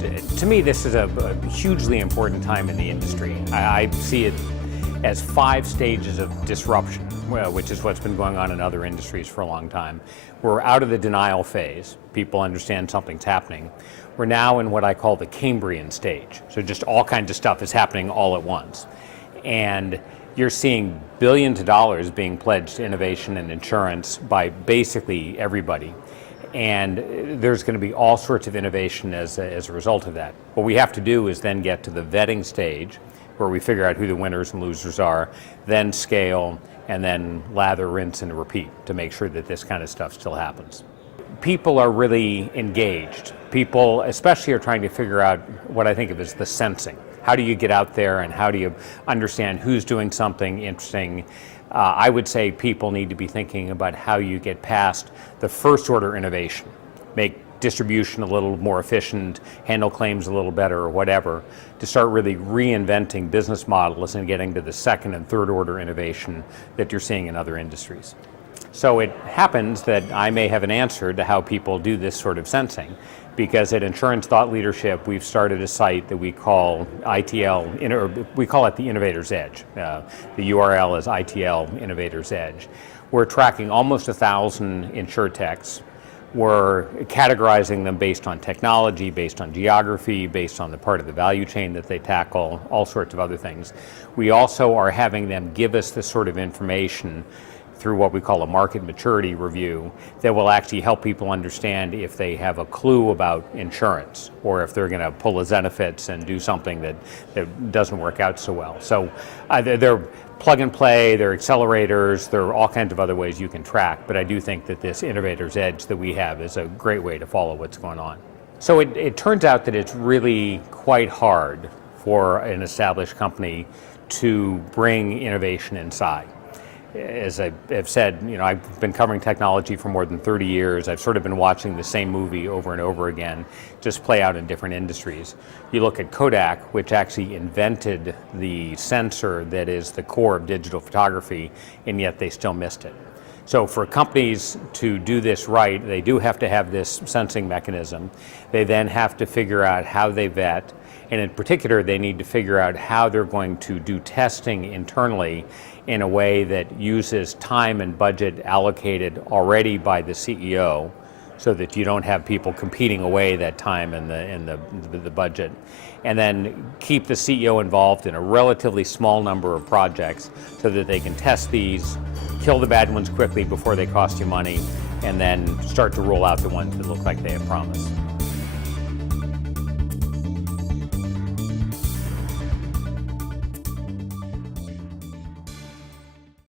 To me, this is a hugely important time in the industry. I see it as 5 stages of disruption, which is what's been going on in other industries for a long time. We're out of the denial phase. People understand something's happening. We're now in what I call the Cambrian stage. So just all kinds of stuff is happening all at once. And you're seeing billions of dollars being pledged to innovation and insurance by basically everybody. And there's going to be all sorts of innovation as a result of that. What we have to do is then get to the vetting stage, where we figure out who the winners and losers are, then scale, and then lather, rinse, and repeat to make sure that this kind of stuff still happens. People are really engaged. People especially are trying to figure out what I think of as the sensing. How do you get out there and how do you understand who's doing something interesting? I would say people need to be thinking about how you get past the first order innovation, make distribution a little more efficient, handle claims a little better or whatever, to start really reinventing business models and getting to the second and third order innovation that you're seeing in other industries. So it happens that I may have an answer to how people do this sort of sensing, because at Insurance Thought Leadership, we've started a site that we call ITL, we call it the Innovator's Edge. The URL is ITL Innovator's Edge. We're tracking almost 1,000 insurtechs. We're categorizing them based on technology, based on geography, based on the part of the value chain that they tackle, all sorts of other things. We also are having them give us this sort of information through what we call a market maturity review that will actually help people understand if they have a clue about insurance or if they're going to pull a Zenefits and do something that doesn't work out so well. So they're plug and play, they're accelerators, there are all kinds of other ways you can track, but I do think that this Innovator's Edge that we have is a great way to follow what's going on. So it turns out that it's really quite hard for an established company to bring innovation inside. As I've said, I've been covering technology for more than 30 years. I've sort of been watching the same movie over and over again, just play out in different industries. You look at Kodak, which actually invented the sensor that is the core of digital photography, and yet they still missed it. So for companies to do this right, they do have to have this sensing mechanism. They then have to figure out how they vet, and in particular, they need to figure out how they're going to do testing internally in a way that uses time and budget allocated already by the CEO, so that you don't have people competing away that time and the budget, and then keep the CEO involved in a relatively small number of projects so that they can test these, kill the bad ones quickly before they cost you money, and then start to roll out the ones that look like they have promise.